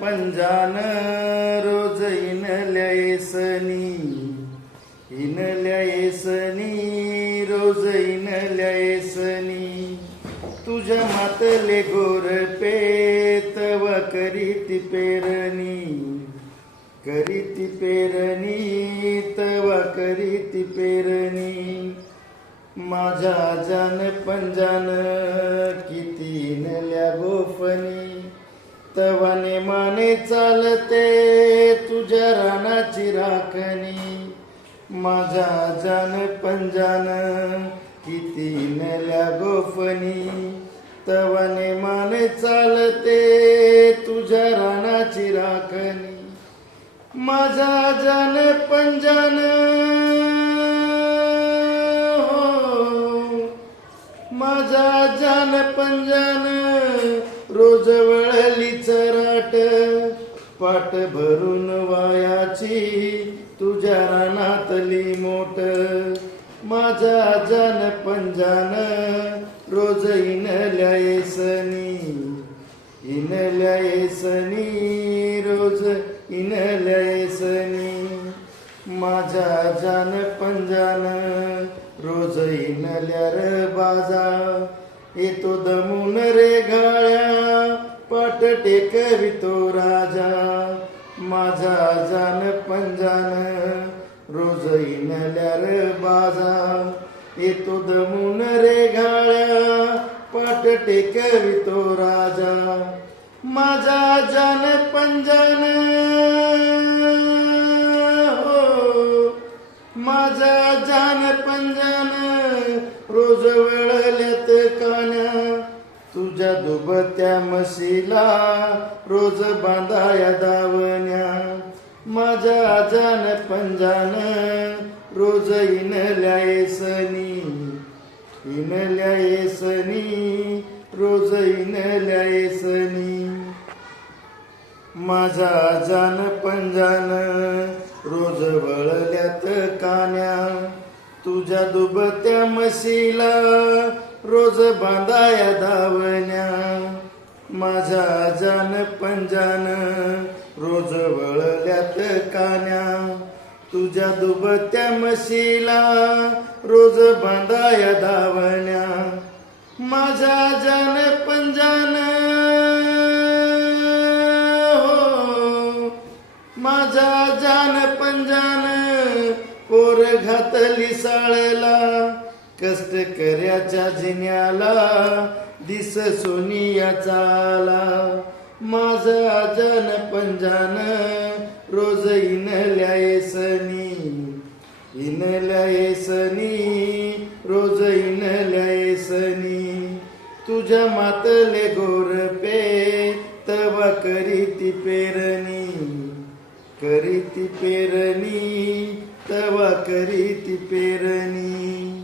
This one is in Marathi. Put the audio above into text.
पंजान रोज इनल्या येसनी, इनल्या येसनी रोज इनल्या येसनी, तुझ्या मातले गोरपे तवा करीती पेरणी, करीती पेरणी तवा करीती पेरणी, माझ्या जान पंजान किती इनल्या गोफणी, तवा नेमाने चालते तुझ्या रानाची राखणी, माझ्या जान पंजान किती इनल्या गोफणी, तवा नेमाने चालते तुझ्या रानाची राखणी, माझा जान पंजान माझा जान पंजान रोज वळली चराट, पाट भरून वायाची तुझ्या रानातली मोट, माझा जान पंजान रोज इनल्या येसनी, इनल्या येसनी रोज इनल्या येसनी, माझा जान पंजान रोज इनल्या र बाजा, येतो दमून रे गाळ्या पाट टेकवितो राजा, माझा जान पंजान रोज इनल्या र बाजा, येतो दमून रे गाळ्या पाट टेकवितो राजा, माझा जान पंजान माझा जान पंजान रोज वळल्यात कान्या, तुझ्या दुबत्या म्हशीला रोज बांधाया दावण्या, माझा जान पंजान रोज इनल्या येसनी, इनल्या येसनी रोज इनल्या येसनी, माझा जान पंजान रोज वळल्यात कान्या, तुझ्या दुबत्या म्हशीला रोज बांधाया धावण्या, माझा जान पंजान रोज वळल्यात कान्या, तुझ्या दुबत्या म्हशीला रोज बांधाया धावण्या, माझा जान पंजान माझा जान पंजान पोर घातली साळला, कष्ट कर्याच्या जिन्याला दिस सोनिया चाला, माझा जान पंजान रोज इनल्या येसनी, इनल्या येसनी रोज इनल्या येसनी, तुझ्या मातले गोरपे तवा करीती पेरणी, करीती पेरणी तवा करीती पेरणी.